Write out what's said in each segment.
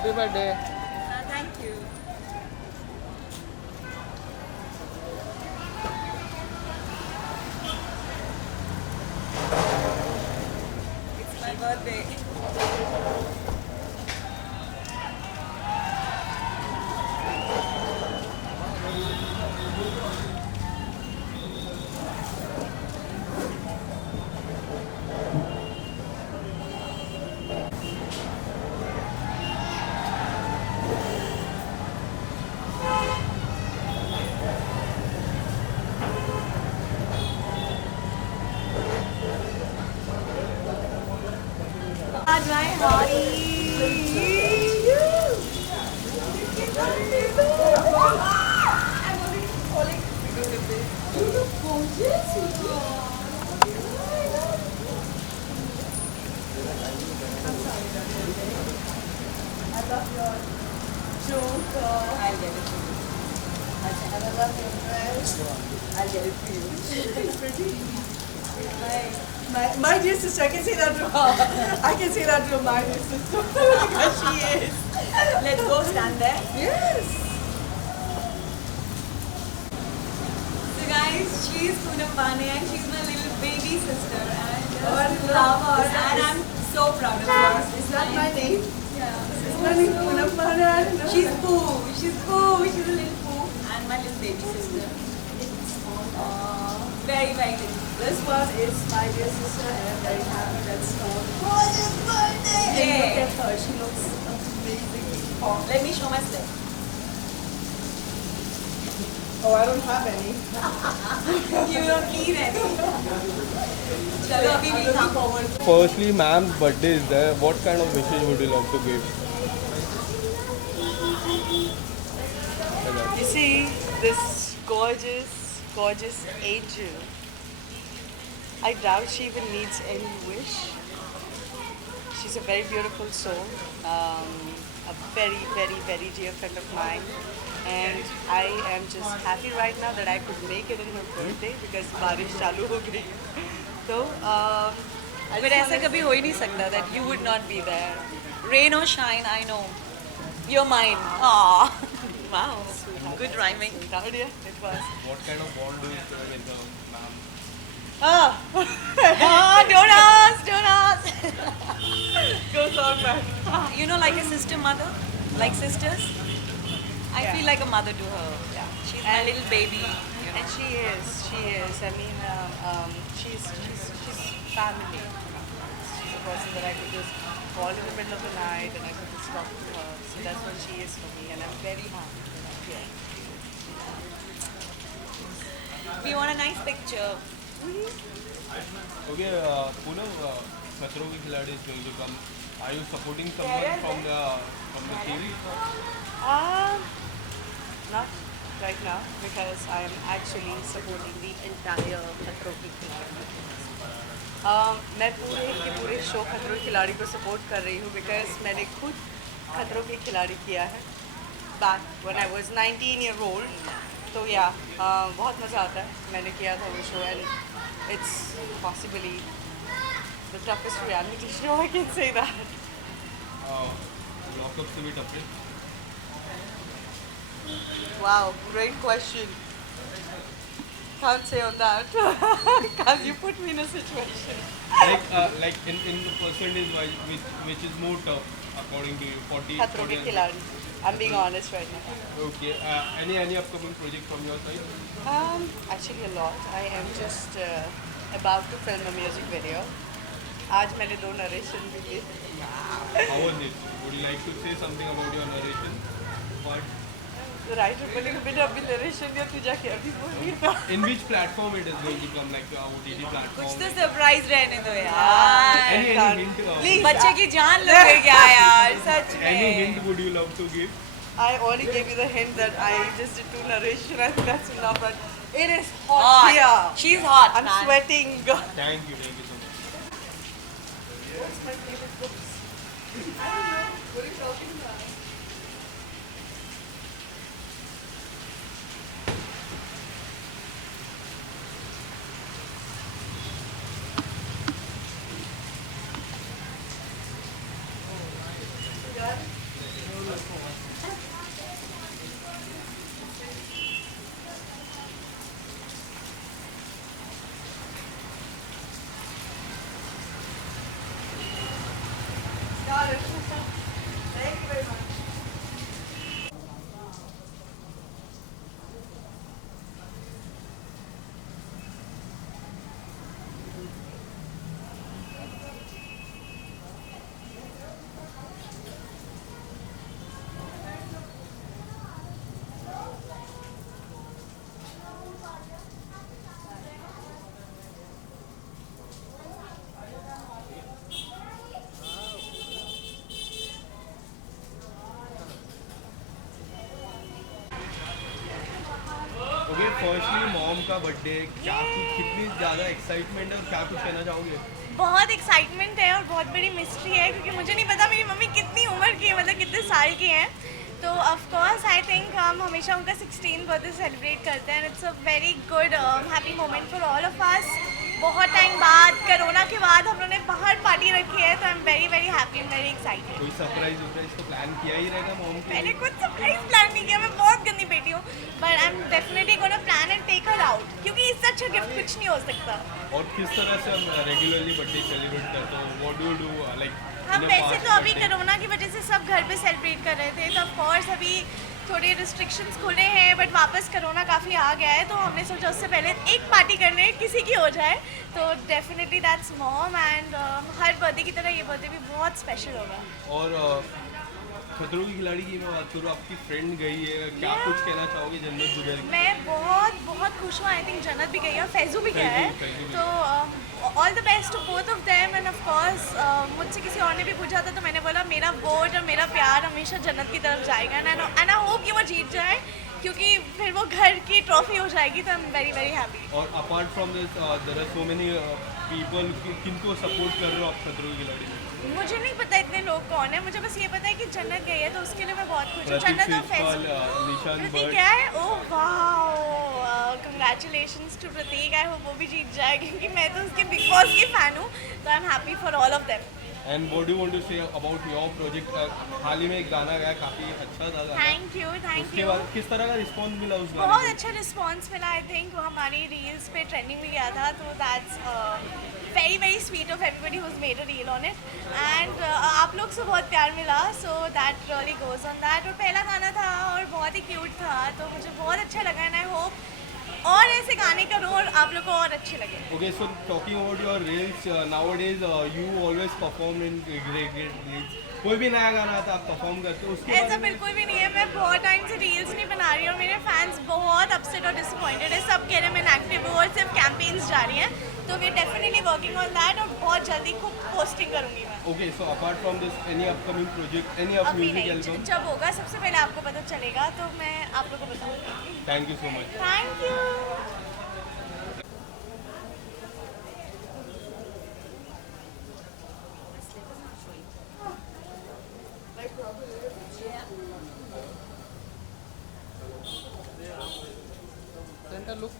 Happy birthday. Thank you. It's my birthday. My hottie. I love your joke. I'll get it for you. And I love your dress. I'll get it for you. It's pretty. My dear sister, I can say that to her. I can say that to my dear sister. Because she is. Let's go stand there. Yes. So guys, she's Poonam Pandey and she's my little baby sister. And I love her. And I'm so proud of her. Is that my name? Yeah. Is my name Poonam Pandey? She's Pooh. She's Pooh. She's a little Pooh. And my little baby sister. Very, very good. This one is my dear sister and I'm very happy that's gorgeous birthday! And look Yeah. at her, she looks amazingly hot. Let me show my slip. Oh, I don't have any. You don't need any. Chalo, abhi I'm we looking come. forward. Firstly, ma'am's birthday is there. What kind of wishes would you love to give? You see this gorgeous angel. I doubt she even needs any wish. She's a very beautiful soul, a very dear friend of mine. And I am just happy right now that I could make it in her birthday because बारिश चालू हो गई. So, I But just ऐसा wanna- कभी हो ही नहीं सकता that you would not be there. Rain or shine, I know. You're mine. Aww. Wow. Good rhyming. Sweetheart, yeah, it was. What kind of bond do you share with the ma'am? Ah, Oh, don't ask, don't ask. goes on, man. You know, like a sister mother, like sisters. I Yeah. feel like a mother to her. Yeah. She's my little baby. You know. And she is. I mean, she's family. She's a person that I could just call in the middle of the night and I could just talk to her. So that's what she is for me, and I'm very happy that I'm here. We want a nice picture. Okay, Poonam, Khatro Ke Khiladi is going to come. Are you supporting someone from the series? Not right now because I am actually supporting the entire खतरों के खिलाड़ी. मैं पूरे show खतरों के खिलाड़ी को support कर रही हूँ बिकॉज मैंने खुद खतरों के खिलाड़ी किया है back when I was 19-year-old. तो या बहुत मज़ा आता है. मैंने किया था वो show and it's possibly the toughest reality show, I can say that. Lockup से भी टपके. Wow, great question. Can't say on that because you put me in a situation. Like in the percentage wise, which is more tough according to you? 40. खतरों के 40. खिलाड़ी. I'm being honest right now. Okay. Any upcoming project from your side? Actually a lot. I am just about to film a music video. आज मैंने 2 narration भी लिए. How was it? Would you like to say something about your narration? But The writer बोलेगा बेटा अभी narration दिया तू जाके अभी बोलिए ना. in which platform it is going to come? Like OTT platform? कुछ तो सरप्राइज रहने दो यार. Any hint? Please. बच्चे की जान लोगे क्या यार सच Any में. hint would you love to give? I only gave you the hint that I just did 2 narration and that's enough. But it is hot, Hot. here. She's hot, I'm man. sweating. Thank you so much. What's my favorite books? I don't know. What are you talking about? You got it? Firstly mom का birthday, क्या कितनी ज़्यादा excitement है और क्या कुछ कहना चाहोगे? बहुत एक्साइटमेंट है और बहुत बड़ी मिस्ट्री है क्योंकि मुझे नहीं पता मेरी मम्मी कितनी उम्र की है, मतलब कितने साल की हैं। तो ऑफ कोर्स आई थिंक हम हमेशा उनका 16 बर्थडे सेलिब्रेट करते हैं। It's a very good happy moment for all of us. बहुत टाइम बाद, कोरोना के बाद हम लोगों ने बाहर पार्टी रखी है, तो I am very very happy and very excited. कोई सरप्राइज तो प्लान किया ही रहेगा मॉम के मैंने लिए? कुछ सरप्राइज प्लान नहीं किया, मैं बहुत गंदी बेटी हूँ, but I am definitely gonna plan and take her out क्योंकि इससे अच्छा गिफ्ट कुछ नहीं हो सकता। और किस तरह से हम रेगुलरली बर्थडे सेलिब्रेट करते हो? What do you do like? हम वैसे तो अभी कोरोना की वजह से सब घर पे सेलिब्रेट कर रहे थे, तो ऑफ कोर्स अभी थोड़े रिस्ट्रिक्शंस खुले हैं, बट वापस कोरोना काफ़ी आ गया है, तो हमने सोचा उससे पहले एक पार्टी करने किसी की हो जाए, तो definitely that's mom. And her birthday की तरह ये बर्थडे भी बहुत स्पेशल होगा। और खतरों की खिलाड़ी की मैं बात करूँ, आपकी फ्रेंड गई है, क्या कुछ कहना चाहोगे जन्नत जुबैर की? मैं बहुत खुश हूँ। आई थिंक जन्नत भी गई है और फैजू भी गया है, फैजू भी। तो all the best to both of them. And of course मुझसे किसी और ने भी पूछा था, तो मैंने बोला मेरा वोट और मेरा प्यार हमेशा जन्नत की तरफ जाएगा, एंड आई होप कि वो जीत जाए क्योंकि फिर वो घर की ट्रॉफी हो जाएगी, तो I am very very happy. और apart from this there are so many people, किनको सपोर्ट कर रहे हो आप खतरों की खिलाड़ी में? मुझे नहीं पता इतने लोग कौन है, मुझे बस ये पता है कि जन्नत गई है, तो उसके लिए मैं बहुत खुश हूँ। प्रतीक जन्नत और शिवपाल, फैजू। निशान प्रतीक भट्ट। क्या है? ओह वाह, congratulations to Prateek. I hope वो भी जीत जाए क्योंकि मैं तो उसके बिग बॉस की फैन हूँ, तो I am happy for all of them. And what do you want to say about your project? हाल ही में एक गाना गाया, काफ़ी अच्छा था गाना। थैंक यू उसके बाद किस तरह का रिस्पॉन्स मिला उस गाने बहुत को? अच्छा रिस्पांस मिला। आई थिंक वो हमारी रील्स पे ट्रेंडिंग में गया था, तो that's very very sweet of everybody whose made a reel on it. And आप लोग से बहुत प्यार मिला, so that really goes on that. और पहला गाना था और बहुत ही क्यूट था, तो मुझे बहुत अच्छा लगा, एंड आई होप और ऐसे गाने करो और आप लोग को और अच्छे लगे। Okay, so talking about your reels, nowadays you always perform in great reels. कोई भी नया गाना आता है आप परफॉर्म करते हो उसके ऐसा बारे में? बिल्कुल भी नहीं है। मैं बहुत टाइम से रील्स नहीं बना रही हूँ और मेरे फैंस बहुत अपसेट और डिसअपॉइंटेड है। सब कह रहे हैं मैं इनएक्टिव हूँ और सिर्फ कैंपेन्स जा रही हैं, तो we definitely working on that और बहुत जल्दी खूब पोस्टिंग करूँगी मैं। Okay, so apart from this, any upcoming project, any of अभी music नहीं, album? जब होगा सबसे पहले आपको पता चलेगा, तो मैं आप लोगों को बताऊँगी। Thank you so much. Thank you. Center look.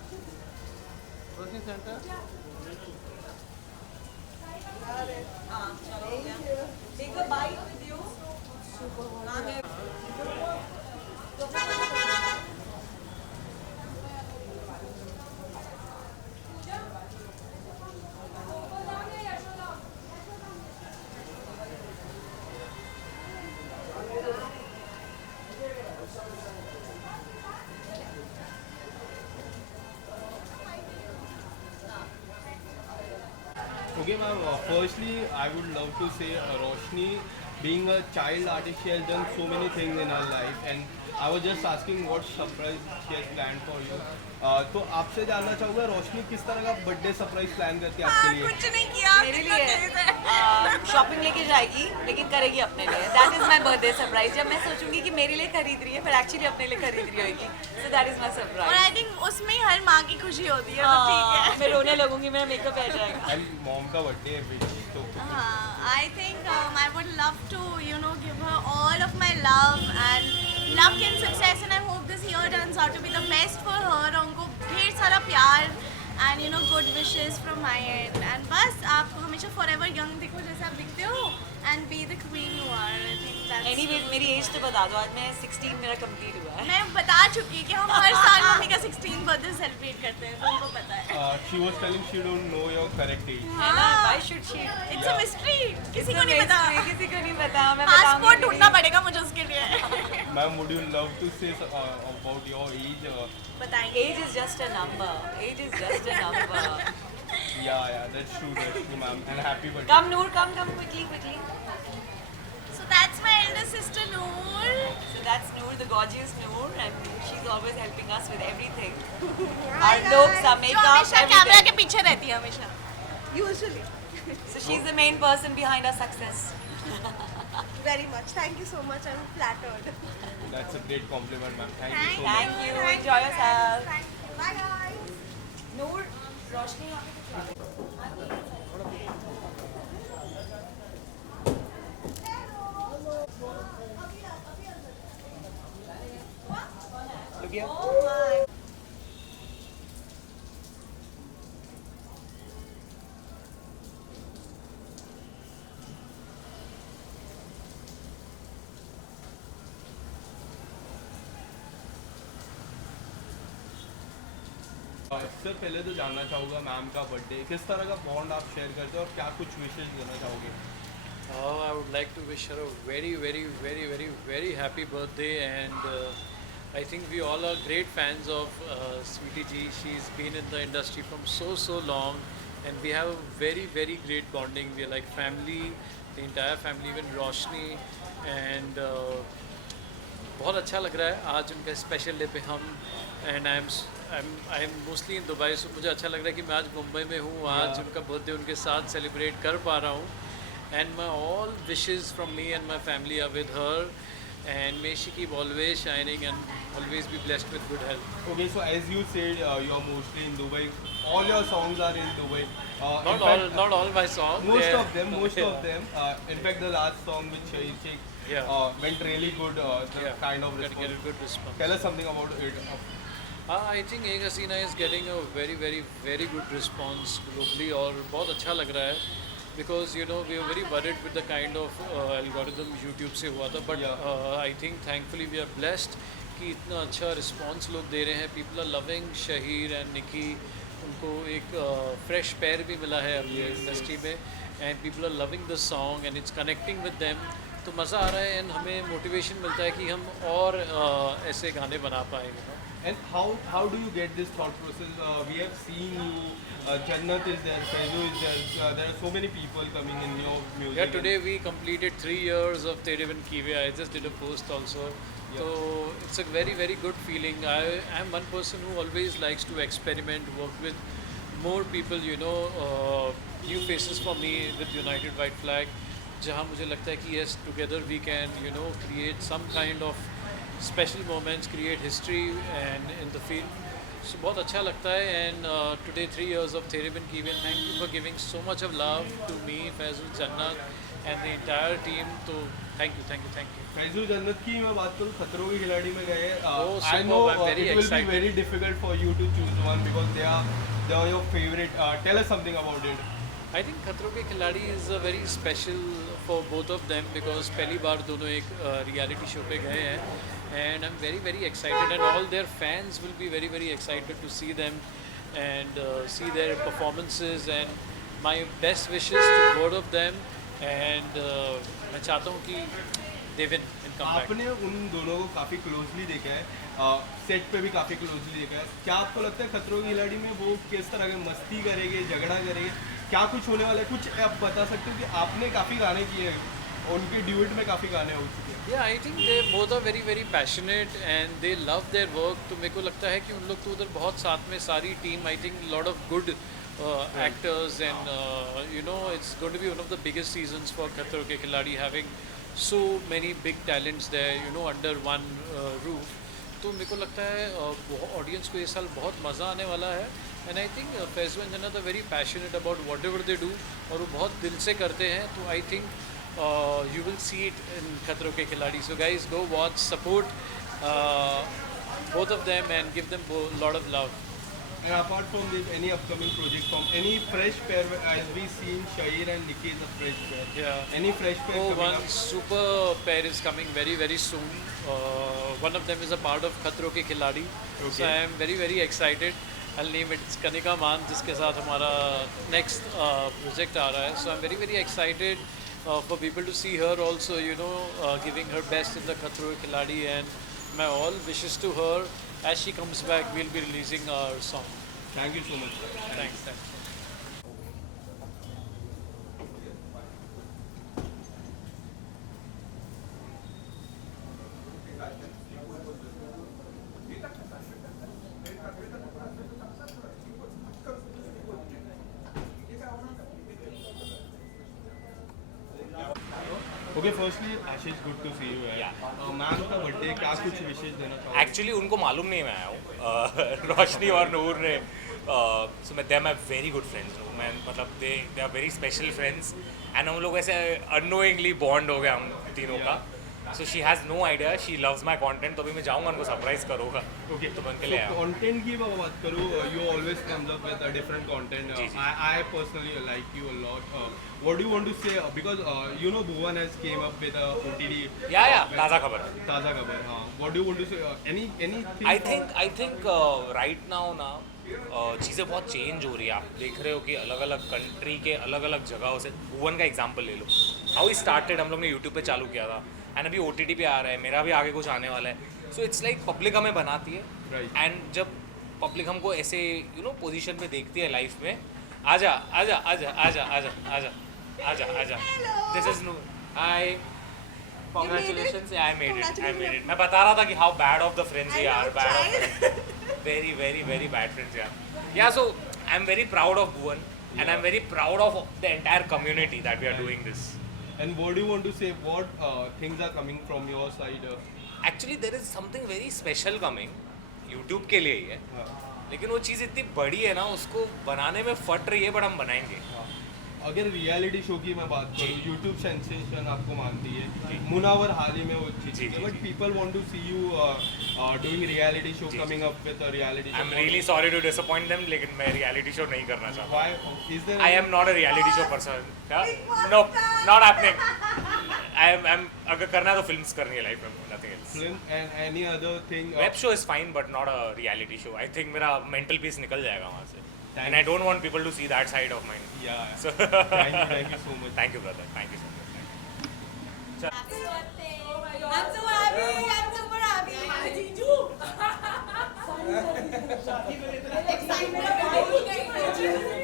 Roshni center. Take a bite with you. Okay, ma'am. Firstly, I would love to say Roshni, being a child artist, she has done so many things in her life, and I was just asking what surprise she has planned for you. तो आपसे जानना चाहूँगा रोशनी किस तरह का birthday surprise plan करती है आपके लिए? कुछ नहीं किया मेरे लिए शॉपिंग लेके जाएगी, लेकिन करेगी अपने लिए। That is my birthday surprise. जब मैं सोचूंगी कि मेरे लिए खरीद रही है, पर एक्चुअली अपने लिए खरीद रही होगी। सो दैट इज माई और सरप्राइज। आई थिंक उसमें ही हर माँ की खुशी होती है, तो ठीक है। मैं रोने लगूंगी, मेरा मेकअप रह जाएगा। एंड मॉम का बर्थडे है बेटी, तो I think I would love to, give her all of my love and luck and success, and I hope this year turns out to be the best for her. और उनको ढेर सारा प्यार and good wishes from my end. And बस आप हमेशा forever young दिखो जैसे आप दिखते हो, and be the queen you are. I think that's. Anyway मेरी एज तो बता दो। आज मैं 16 मेरा कंप्लीट हुआ है। मैं बता चुकी कि हम हर साल मम्मी का 16th बर्थडे सेलिब्रेट करते हैं, तो उनको पता है। she was telling she don't know your correct age. है ना? Why should she? It's a mystery. किसी को It's a नहीं पता। mystery, किसी को नहीं पता। मैं पासपोर्ट बताऊंगी ढूंढना पड़ेगा मुझे उसके लिए। Ma'am, would you love to say about your age? बताएंगे। Age is just a number. Age is just a number. Yeah, that's true, ma'am. And happy birthday. Come Noor, come quickly. So that's my elder sister Noor. So that's Noor, the gorgeous Noor, and she's always helping us with everything. Hi Our looks, our जो makeup, हमेशा camera everything. के पीछे रहती है हमेशा। Usually. So she's the main person behind our success. Very much. Thank you so much. I'm flattered. That's a great compliment, ma'am. Thank you so much. Thank you. Enjoy yourself. Thank you. Bye guys. नूर रोशनी वहाँ पे Look here. Oh my. Sir पहले तो जानना चाहूँगा ma'am का birthday किस तरह का बॉन्ड आप शेयर करते हो और क्या कुछ विशेष देना चाहोगे? Oh, I would like to wish her a very, very, very, very, very happy birthday, and I think we all are great fans of Sweetie G. She's been in the industry from so long, and we have a very, very great bonding. We are like family, the entire family, even Roshni, and बहुत अच्छा लग रहा है आज उनका special day पे हम and I am mostly in Dubai, so मुझे अच्छा लग रहा है कि मैं आज मुंबई में हूँ, आज उनका बर्थडे उनके साथ सेलिब्रेट कर पा रहा हूँ and my all wishes from me and my family are with her and may she keep always shining and always be blessed with good health. Okay, so as you said, you are mostly in Dubai. All your songs are in Dubai. Not all my songs. Most of them. In fact, the last song with Shahid Sheikh went really good. Kind of response. Get a good response. Tell us something about it. I think Ek Hasina is getting a very, very, very good response globally और बहुत अच्छा लग रहा है. Because you know we were very worried with the kind of algorithm YouTube से हुआ था, but I think thankfully we are blessed कि इतना अच्छा response लोग दे रहे हैं. People are loving Shahir and Nikki. उनको एक fresh pair भी मिला है अपनी इंडस्ट्री में, and people are loving the song and it's connecting with them. तो मज़ा आ रहा है and हमें motivation मिलता है कि हम और ऐसे गाने बना पाएंगे. And how do you get this thought process? We have seen you. Jannat is there, Faizu is there. There are so many people coming in your music. Yeah, today we completed 3 years of Tere Bin Kiwe. I just did a post also. So it's a very, very good feeling. I am one person who always likes to experiment, work with more people, you know, new faces for me with United White Flag. जहाँ मुझे लगता है कि yes, together we can, you know, create some kind of special moments, create history and in the field. So बहुत अच्छा लगता है and today 3 years of Tere Bin Kiwe. Thank you for giving so much of love to me, Faizul, Jannat and the entire team. तो thank you. Faizu जन्नत की मैं बात करूँ खतरों के खिलाड़ी में गए. Oh, I know I'm very it will excited. be very difficult for you to choose one because they are your favorite. Tell us something about it. I think खतरों के खिलाड़ी is a very special for both of them because पहली बार दोनों एक reality show पे गए हैं. And I'm very, very excited and all their fans will be very, very excited to see them and see their performances and my best wishes to both of them and मैं चाहता हूँ कि they win and come back. आपने उन दोनों को काफ़ी closely देखा है, सेट पे भी काफ़ी क्लोजली देखा है. क्या आपको लगता है खतरों की खिलाड़ी में वो किस तरह के मस्ती करेंगे, झगड़ा करेंगे, क्या कुछ होने वाला है? कुछ आप बता सकते हो कि आपने काफ़ी गाने किए हैं, उनके ड्यूएट में काफ़ी गाने हो चुके हैं. Yeah, I think they both are very, very passionate and they love their work. तो मेरे को लगता है कि उन लोग तो उधर बहुत साथ में सारी team, I think lot of good actors and you know it's going to be one of the biggest seasons for Khatron Ke Khiladi, having so many big talents there, you know, under one roof. तो मेरे को लगता है audience को इस साल बहुत मज़ा आने वाला है and I think Faizu and Jannat are very passionate about whatever they do और वो बहुत दिल से करते हैं. तो I think you will see it in Khatron Ke Khiladi. So guys, go watch, support both of them and give them a lot of love. And apart from this, any upcoming project from any fresh pair, as we seen Shahir and Nikki is a fresh pair. Yeah. Any fresh pair Oh, coming one up? super pair is coming very, very soon. One of them is a part of Khatron Ke Khiladi. Okay. So I am very, very excited. I'll name it. It's Kanika Maan, जिसके साथ हमारा next project आ रहा है. So I'm very, very excited for people to see her also, you know, giving her best in the Khatron Ke Khiladi, and my all wishes to her. As she comes back, we'll be releasing our song. Thank you so much. Thanks. Okay, firstly, Ashish, good to see you. Ma'am का birthday क्या कुछ विशेष देना चाहोगे? Actually उनको मालूम नहीं मैं आया हूँ रोशनी और नूर ने सो मैं they my very good friends मैं मतलब they are very special friends and हम लोग ऐसे अनोइंगली बॉन्ड हो गया हम तीनों का so she has no idea she loves my content तो अभी मैं जाऊँगा उनको सरप्राइज करूँगा Okay, तो मैं उनके so लिए आया हूँ content की बात करूँ, you always comes up with a different content. Ji, ji. I personally like you a lot. What do you want to say? Because you know Bhuvan has came up with a OTT. या ताज़ा खबर ताज़ा खबर. हाँ. What do you want to say? Anything? I think right now ना चीज़ें बहुत change हो रही है आप देख रहे हो कि अलग अलग कंट्री के अलग अलग जगहों से भुवन का एग्जांपल ले लो हाउ ही स्टार्टेड हम लोग ने यूट्यूब पे चालू किया था एंड अभी OTT पे आ रहा है मेरा भी आगे कुछ आने वाला है सो इट्स लाइक पब्लिक हमें बनाती है Right. एंड जब पब्लिक हमको ऐसे यू नो पोजीशन में देखती है लाइफ में आजा आजा आजा आजा आजा आजा आजा आजा this is no I Congratulations, yeah, I made it. मैं बता रहा था कि how bad of the friends we are, bad of very, very, very bad friends, yeah. Yeah, so I'm very proud of Bhuvan, and I'm very proud of the entire community that we are doing this. And what do you want to say? What things are coming from your side? Actually, there is something very special coming. YouTube के लिए ही है, लेकिन वो चीज़ इतनी बड़ी है ना, उसको बनाने में फट रही है, बट हम बनाएंगे. अगर रियलिटी शो की मैं बात करूँ, यूट्यूब सेंसेशन आपको मानती है, मुनावर हाल ही में वो चीज़ है, but people want to see you doing reality show, coming up with a reality I show. Am really sorry to disappoint them, लेकिन मैं रियलिटी शो नहीं करना चाहता. Why is there? I am not a reality show person. No, not happening. I'm अगर करना है तो films करनी है लाइफ में, nothing else. Film and any other thing. Web show is fine, but not a reality show. I think मेरा mental peace निकल जाएगा वहाँ से. Thank And I don't want people to see that side of mine. Yeah. So Thank you so much. thank you, brother. Thank you so much. I'm so happy. I'm super happy. जीजू.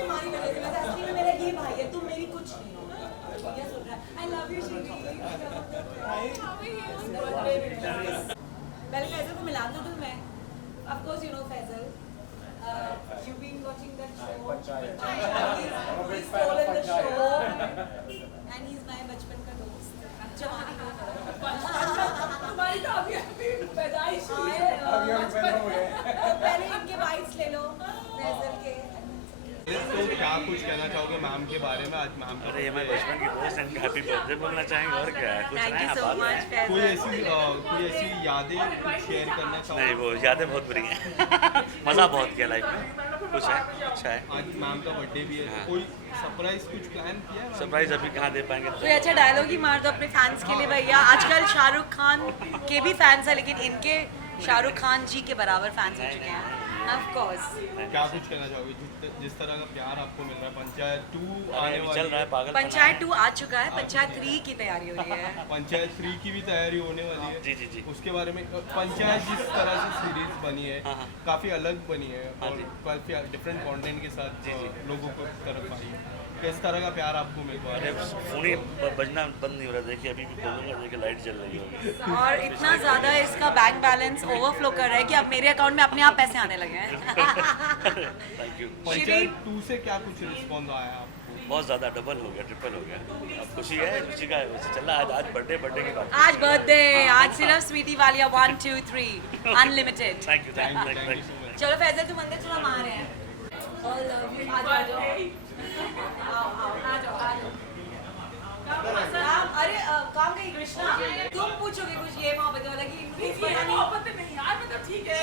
तुम्हारी वजह से असली में मेरा ये भाई है, तुम मेरी कुछ नहीं हो. ये सुन रहा है. I love you, Shri. पहले फैजल को मिला दो तुम्हें. Of course you know Faisal. You've been watching that show. He's stolen the show. And he's my बचपन का दोस्त. जवानी का तुम्हारी तो अभी पैदाइश हुई है. पहले इनके बाइट्स ले लो फैजल के. तो क्या कुछ कहना चाहोगे मैम के बारे में? आज मैम का अरे ये हमारे बचपन की दोस्त हैं, हैप्पी बर्थडे बोलना चाहेंगे और क्या है, कुछ Thank नहीं you so much, कोई Faisal. ऐसी यादें कुछ शेयर करना चाहोगे? नहीं, वो यादें बहुत बुरी हैं. मज़ा बहुत किया लाइफ में, कुछ है, अच्छा है. आज मैम का बर्थडे भी है, कोई सरप्राइज कुछ प्लान किया है? सरप्राइज अभी कहाँ दे पाएंगे. कोई अच्छा डायलॉग ही मार दो अपने फैंस के लिए भैया. आजकल शाहरुख खान के भी फैंस हैं, लेकिन इनके शाहरुख खान जी के बराबर फैंस हो चुके हैं. Of course. क्या कुछ कहना चाहोगे? जिस तरह का प्यार आपको मिल रहा है, पंचायत 2 आने अभी वाली चल रहा है पागल. पंचायत 2 आ चुका है, पंचायत 3 की तैयारी हो रही है. पंचायत 3 की भी तैयारी होने वाली है. जी जी जी. उसके बारे में पंचायत जिस तरह से सीरीज बनी है, हाँ, हाँ. काफ़ी अलग बनी है हाँ और जी. काफ़ी डिफरेंट कंटेंट के साथ जी, जी. लोगों को तरफ आई है. किस तरह का प्यार आपको मिल रहा अरे है? फोन ही बजना बंद नहीं हो रहा. देखिए अभी भी खोलूंगा, देखिए लाइट जल रही होगी. और इतना ज़्यादा इसका बैंक बैलेंस ओवरफ्लो कर रहा है कि अब मेरे अकाउंट में अपने आप पैसे आने लगे हैं. Thank you. पंचायत 2 से क्या कुछ रिस्पॉन्स आया आपको? बहुत ज़्यादा डबल हो गया, ट्रिपल हो गया. अब खुशी है, खुशी का है, चल रहा है. आज बर्थडे की बात. आज बर्थडे, आज सिर्फ Sweety Walia 1 2 3 unlimited. Thank you thank thank you you. So much. चलो फैजल तुम अंदर चलो, हम आ रहे हैं. All love you. आ जाओ आ जाओ. अरे काम गई कृष्णा. तुम पूछोगे कुछ ये मोहब्बत वाला कि मोहब्बत नहीं यार, मतलब ठीक है.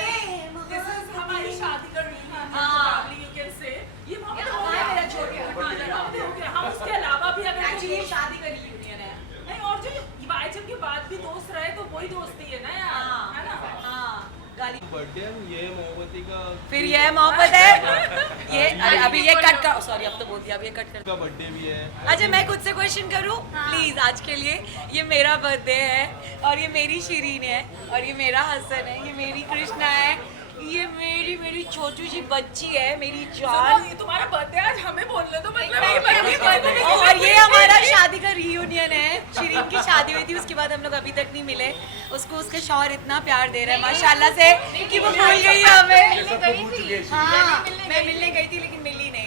This is हमारी शादी का reunion. Probably you can say. ये मोहब्बत हो गया. मेरा छोड़ गया. मोहब्बत हो गया. हम उसके अलावा भी अगर एक्चुअली शादी का रियूनियन है. नहीं, और जो वाइचम के बाद भी दोस्त रहे तो वही दोस्ती है ना यार, है ना? हाँ गाली. बर्थडे ये मोहब्बती का फिर ये मोहब्बत है. ये अरे अभी ये कट कर. सॉरी अब तो बोल दिया. अब ये कट कर. का बर्थडे भी है. अच्छा मैं खुद से क्वेश्चन करूं प्लीज आज के लिए. ये मेरा बर्थडे है और ये मेरी शिरीन है और ये मेरा हसन है, ये मेरी कृष्णा है, ये मेरी छोटू सी बच्ची है, मेरी जान. ये तुम्हारा बर्थडे आज हमें बोल रहे तो मतलब और ये हमारा शादी का रियूनियन है. शिरीन की शादी हुई थी, उसके बाद हम लोग अभी तक नहीं मिले. उसको उसके शौहर इतना प्यार दे रहे हैं माशाल्लाह से कि वो भूल गई है हमें. हाँ मैं मिलने गई थी लेकिन मिली नहीं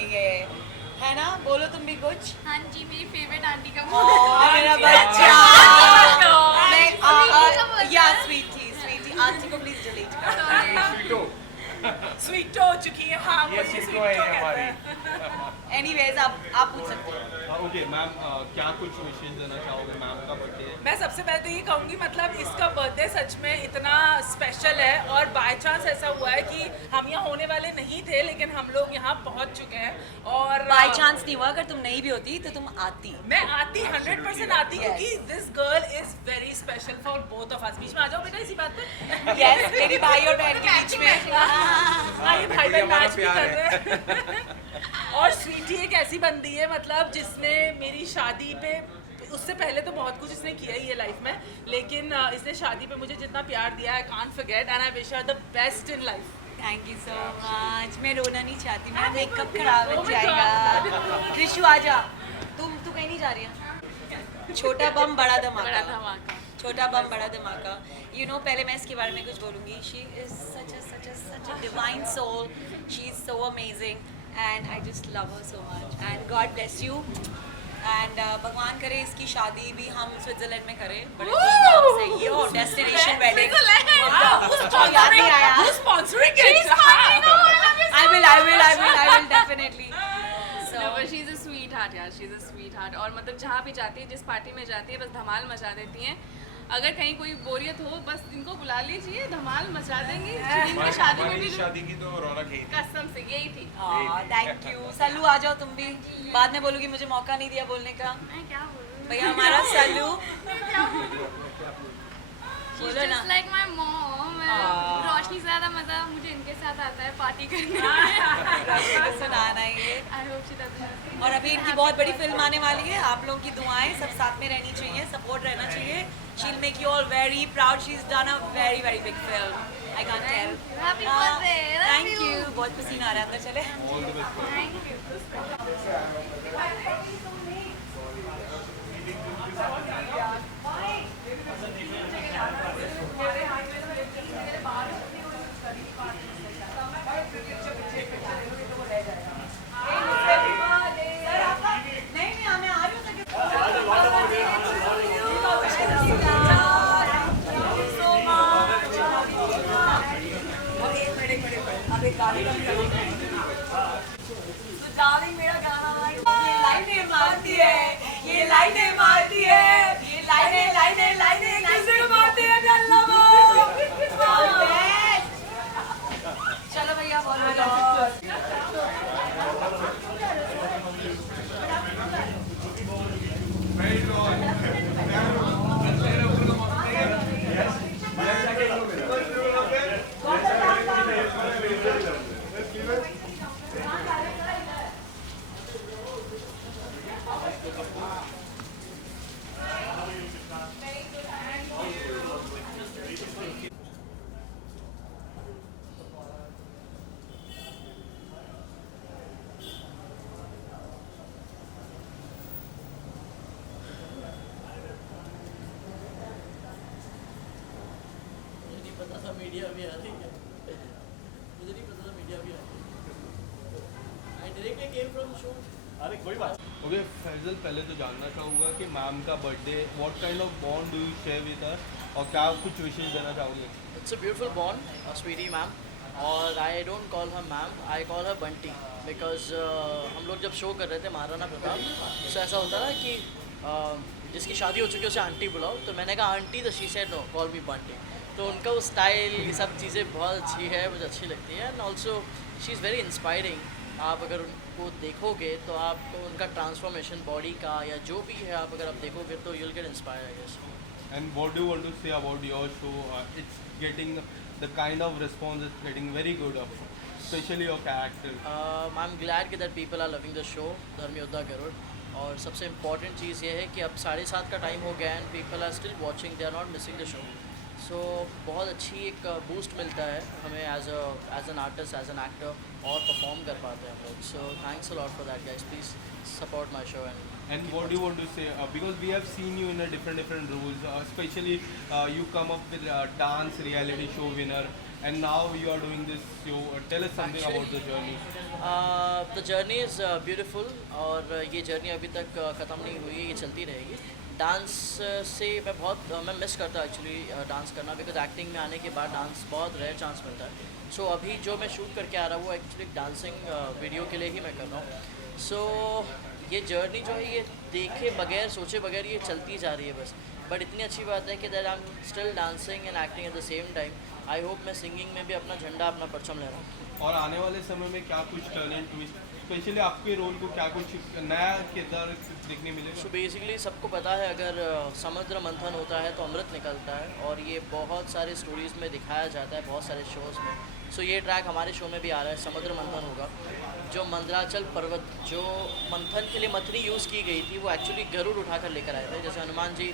है ना. बोलो तुम भी कुछ. हाँ जी, मेरी फेवरेट आंटी का मेरा बच्चा. स्वीटी आंटी को प्लीज डिलीट कर स्वीट हो चुकी है हाँ ये मुझे सिद्धू है sweet ये कहते हैं। एनीवेज आप पूछ सकते हैं। ओके मैम, क्या कुछ विशेष देना चाहोगे? मैम का बर्थडे है। मैं सबसे पहले तो ये कहूँगी मतलब इसका बर्थडे सच में इतना स्पेशल है और बाय चांस ऐसा हुआ है कि हम यहाँ होने वाले नहीं थे लेकिन हम लोग यहाँ पहुँच चुके हैं और बाय चांस नहीं हुआ, अगर तुम नहीं भी होती तो तुम आती। मैं आती 100% आती क्योंकि this girl is very special for both of us. बीच में आ जाओ बेटा इसी बात पे। यस मेरी भाई और बहन के बीच में। आइए भाई बहन मैच भी कर रहे हैं। और स्वीटी एक ऐसी बंदी है मतलब जिसने मेरी शादी पे उससे पहले तो बहुत कुछ इसने किया ही है लाइफ में लेकिन इसने शादी पे मुझे जितना प्यार दिया है I can't forget and I wish her the best in life. Thank you so much. मैं रोना नहीं चाहती, मेरा मेकअप खराब हो जाएगा। कृषु आजा, तू कहीं नहीं जा रही है। छोटा बम बड़ा धमाका, छोटा बम बड़ा धमाका। यू नो पहले मैं इसके बारे में कुछ बोलूँगी। She is such a divine soul, she is so amazing and I just love her so much and God bless you and भगवान करे इसकी शादी भी हम स्विट्जरलैंड में करें बड़े धूमधाम से। ये हो डेस्टिनेशन वेडिंग। याद नहीं आया। Sponsoring I will definitely. So, No, but she's a sweetheart यार, she's a sweetheart और मतलब जहाँ भी जाती है जिस पार्टी में जाती है बस धमाल मचा देती हैं। अगर कहीं कोई बोरियत हो बस इनको बुला लीजिए, धमाल मचा देंगी। जिनकी शादी में भी शादी की तो रौनक ही थी। कसम से यही थी। Thank you. सल्लू आ जाओ तुम भी। बाद में बोलूँगी मुझे मौका नहीं दिया बोलने का। मैं क्या बोलूँ? भैया हमारा सल्लू She's बोलो ना। just like my mom. रोशनी से ज़्यादा मज़ा मुझे इनके साथ आता है पार्टी करने में। सुनाना ये। I hope she doesn't. और अभी इनकी बहुत बड़ी फिल्म आने वाली है। आप लोगों की दुआएं सब साथ में रहनी चाहिए, सपोर्ट रहना चाहिए। She'll make you all very proud. She's done a very big film. I can't tell. Happy birthday. Love Thank you. you. बहुत पसीना आ रहा है, अंदर चले। All the best. Thank you. नहीं मैं आ रही हूँ। डार्लिंग मेरा गाना ये लाइनें मारती है, ये लाइनें मारती है, ये लाइनें किसे मारती है अल्लाह वो। चलो भैया बोलो। मीडिया भी आ रही है, मुझे नहीं पता था मीडिया भी आ रही है। I directly came from shoot. अरे कोई बात। ओके फैजल, पहले तो जानना चाहूँगा कि मैम का birthday, what kind of bond do you share with us और क्या कुछ विशेष देना चाहोगे? It's a beautiful bond, sweety ma'am, और I don't call her ma'am, I call her Bunty, because हम लोग जब शो कर रहे थे महाराणा प्रताप, तो ऐसा होता ना कि जिसकी शादी हो चुकी है उसे आंटी बुलाओ, तो मैंने कहा आंटी, तो she said no, call me Bunty. तो उनका वो स्टाइल, ये सब चीज़ें बहुत अच्छी है, मुझे अच्छी लगती है। And also she is very inspiring. आप अगर उनको देखोगे तो आपको उनका ट्रांसफॉर्मेशन बॉडी का या जो भी है, आप अगर आप देखोगे तो you'll get inspire I guess. And what do you want to say about your show? It's getting the kind of response it's getting very good, especially your character. I am glad कि that people are loving the show Dharma Yoddha Garuda. और सबसे important चीज़ ये है कि अब 7:30 का time हो गया and people are still watching, they are not missing the show. So बहुत अच्छी एक बूस्ट मिलता है हमें as an artist, as an actor, और परफॉर्म कर पाते हैं हम लोग। So thanks a lot for that guys, please support my show. And what do you want to say? Because we have seen you in a different roles. Especially you come up with a dance reality show winner, and now you are doing this show. Tell us something about the journey. The journey is beautiful और ये journey अभी तक ख़त्म नहीं हुई है, ये चलती रहेगी. डांस से मैं मिस करता हूँ एक्चुअली डांस करना, बिकॉज एक्टिंग में आने के बाद डांस बहुत रेयर चांस मिलता है. सो अभी जो मैं शूट करके आ रहा हूँ वो एक्चुअली डांसिंग वीडियो के लिए ही मैं कर रहा हूँ. सो ये जर्नी जो है ये देखे बगैर सोचे बगैर ये चलती जा रही है बस. बट इतनी अच्छी बात है कि that I am still dancing and acting at the same time. I hope मैं सिंगिंग में भी अपना झंडा अपना परचम ले रहा हूँ. और आने वाले समय में क्या कुछ टैलेंट ट्विस्ट, स्पेशली आपके रोल को क्या कुछ नया किरदार देखने मिलेगा? सो बेसिकली सबको पता है अगर समुद्र मंथन होता है तो अमृत निकलता है, और ये बहुत सारे स्टोरीज़ में दिखाया जाता है, बहुत सारे शोज़ में. सो ये ट्रैक हमारे शो में भी आ रहा है. समुद्र मंथन होगा. जो मंदराचल पर्वत जो मंथन के लिए मथनी यूज़ की गई थी वो एक्चुअली गरुड़ उठाकर लेकर आए थे. जैसे हनुमान जी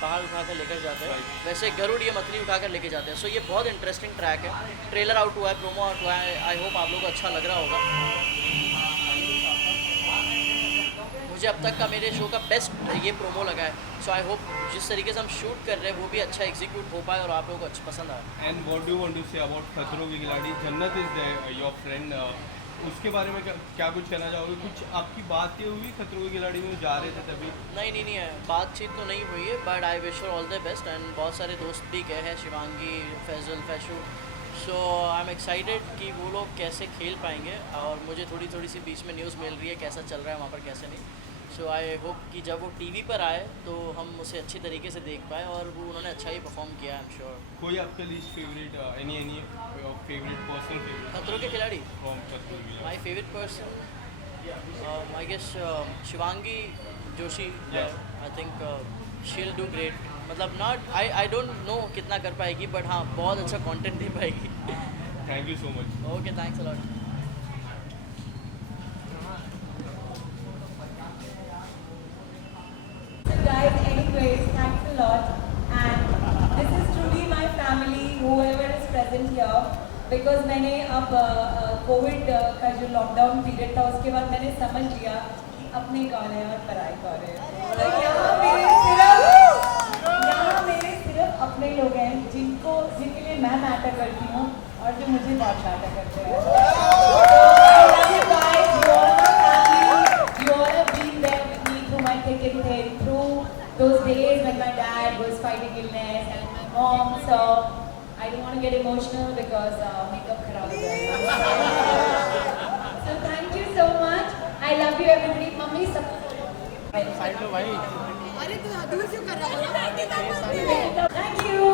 पहाड़ उठाकर लेकर जाते हैं वैसे गरुड़ ये मथनी उठाकर लेके जाते हैं. सो ये बहुत इंटरेस्टिंग ट्रैक है. ट्रेलर आउट हुआ है, प्रोमो आउट हुआ है. आई होप आप लोगों को अच्छा लग रहा होगा. मुझे अब तक का मेरे शो का बेस्ट ये प्रोमो लगा है. सो आई होप जिस तरीके से हम शूट कर रहे हैं वो भी अच्छा एग्जीक्यूट हो पाए और आप लोगों को अच्छा पसंद आए. And what do you want to say about Khatron Ki खिलाड़ी? जन्नत इज योर फ्रेंड, उसके बारे में क्या कुछ कहना चाहोगे? कुछ आपकी बात ये हुई खतरों की खिलाड़ी में जा रहे थे तभी? नहीं है, बातचीत तो नहीं हुई है, but I wish all the best. And बहुत सारे दोस्त भी गए हैं, शिवांगी, फैजल, फैशू. सो आई एम एक्साइटेड कि वो लोग कैसे खेल पाएंगे. और मुझे थोड़ी सी बीच में न्यूज़ मिल रही है कैसा चल रहा है वहाँ पर कैसे नहीं. सो आई होप कि जब वो टीवी पर आए तो हम उसे अच्छी तरीके से देख पाए, और वो उन्होंने अच्छा ही परफॉर्म किया. I am sure. कोई आपका least favourite, any favourite person favourite Khatron Ke Khiladi? From Khatron Ki? My favourite person I guess Shivangi Joshi. I think she will do great. मतलब नॉट आई डोंट नो कितना कर पाएगी, बट हाँ बहुत अच्छा कंटेंट दे पाएगी. Thank you so much. Okay, thanks a lot. Guys, anyways, thanks a lot. And this is truly my family, whoever is present here. Because मैंने अब कोविड का जो लॉकडाउन पीरियड था उसके बाद मैंने समझ लिया कि अपने कौन है और पराए कौन है. तो यहाँ मेरे सिर्फ अपने लोग हैं जिनके लिए मैं मैटर करती हूँ और जो मुझे बहुत मैटर करते हैं. I love you guys. You all are family. You all have been there with me through my thick and thin, through those days when my dad was fighting illness and my mom. So I don't want to get emotional because makeup kharab ho jayega. So thank you so much. I love you everybody. Mummy support. Side लो भाई. अरे तू दूर क्यों कर रहा है? Thank you.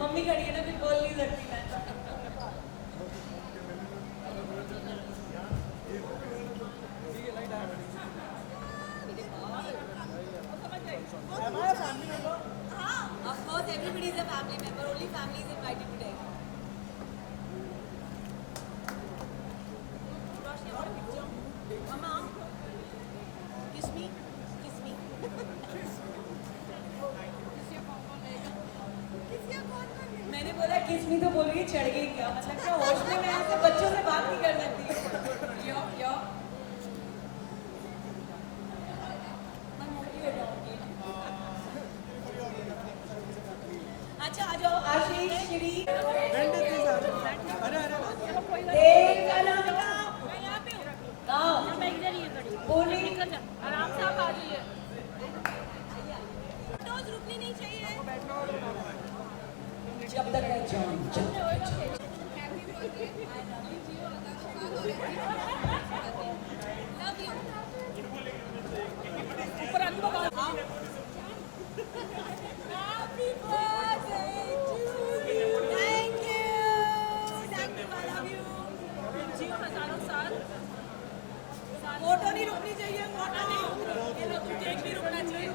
Mummy खड़ी है ना, फिर बोल नहीं सकती मैं. Of course, everybody is a family member. Only family is invited today. Mama, kiss me, kiss me. मैंने बोला किस मी तो बोल रही चढ़ गई क्या? मतलब क्या होश में मैं ऐसे बच्चों से बात नहीं कर सकती. यो मैं मोटी हो जाऊंगी. अच्छा आ जाओ. आशीष, श्री, देव का नाम बोली आराम से आप आ जाइए. रुकनी नहीं चाहिए जब तक है जान. ऊपर Happy birthday to you. Thank you. Thank you. I love you. जियो हजारों साल फोटो नहीं रुकनी चाहिए, फोटो नहीं केक नहीं रुकना चाहिए।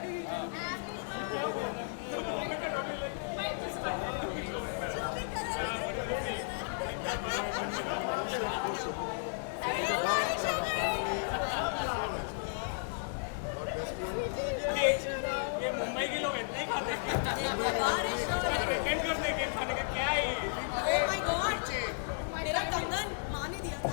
ये मुंबई के लोग इतने ही खाते हैं वेकेंड करते हैं केक खाने का क्या है ये? Oh my God, मेरा कंगन माँ ने दिया था।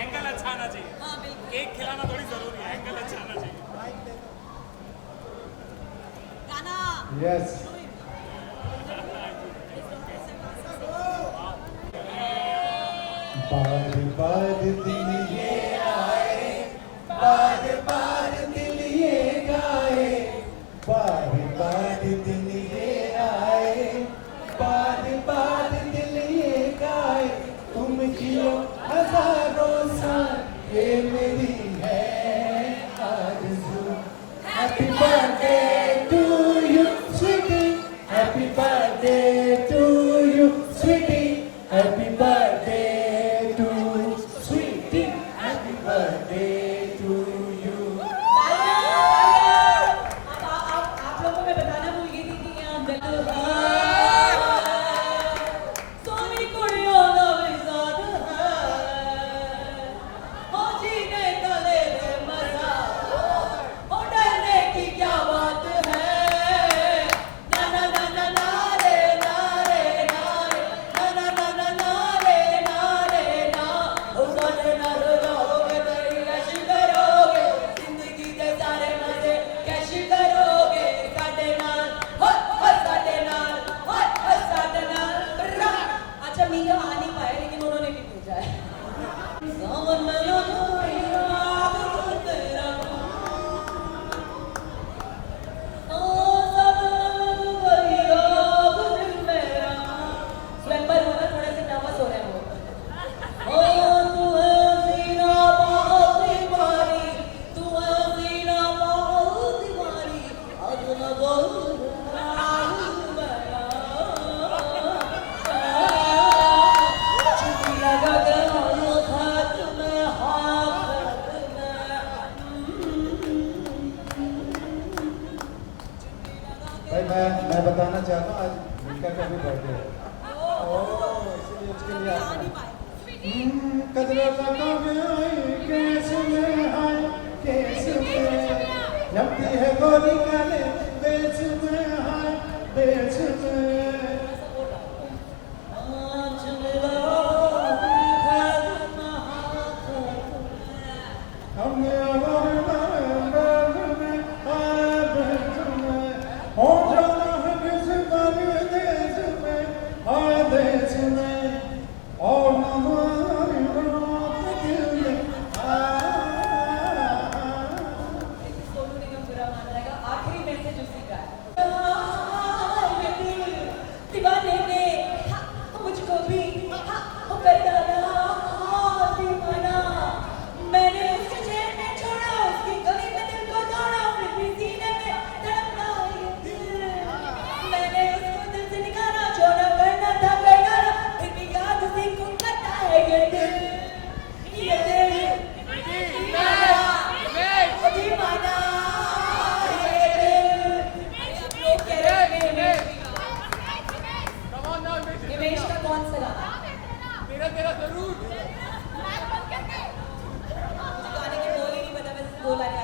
एंगल अच्छा आना चाहिए। हाँ बिल्कुल। केक खिलाना थोड़ी जरूरी है, एंगल अच्छा आना चाहिए। गाना। Yes. बार बार दिन ये आए, बार बार दिल ये गाए, बार बार दिन ये आए, बार बार दिल ये गाए, तुम जियो हजारों साल, ये मेरी है आरज़ू। Happy birthday to you, sweetie. Happy birthday to you, sweetie. Happy birthday to sweetie. Happy birthday to you. आप लोगों को मैं बताना भूल गई थी कि यहाँ सोनी कुड़ियों का विजाद है, हो जीने का ले ले मजा, हो डरने की क्या बात है, ना ना ना ना ना रे ना रे ना रे, ना ना ना ना ना रे ना रे ना, हो सारे नाल रहोगे तेरी कैश करोगे, जिंदगी के सारे मजे कैश करोगे, साडे नाल हो साडे नाल हो साडे नाल। अच्छा मीरा आ नहीं पाए लेकिन उन्होंने भी भेजा है। सावन में लो याद तेरा, ओ सावन में याद दिल मेरा। स्वयंवर होना थोड़े से नर्वस हो रहे हैं वो। ओ तू है सीना बहुत दीवानी, तू है सीना बहुत दीवानी, आज न बोल चुपी लगा के हाथ में भाई मैं बताना चाहता हूँ आज उनका का भी बर्थडे है। इसलिए उसके लिए आना है। कदरों का कमी आई कैसे में आई कैसे में जमती है गोरी काले बेच में आई बेच में आज मिला हाथ में हाथ हमने अगर बाग में आए बेच में हो जाना है किसी देश में आए देश में और हमारी रात दिल में सोनू निगम बुरा मान जाएगा। आखिरी मैसेज उसी का है। दीवाने ने मुझको भी कर डाला दीवाना, मैंने उसके चेहरे में छोड़ा, उसकी गली में दिल को तोड़ा, फिर भी सीने में धड़कना ये दिल, मैंने उसको दिल से निकाला, छोड़ा करना था बेगाना, फिर भी याद उसी को करता है ये दिल, ये दिल दीवाना, ये दिल। आप लोग कह रहे हैं निवेश का कौन सा गाना? तेरा जरूर। गाने के बोल ही नहीं पता, बस बोला है।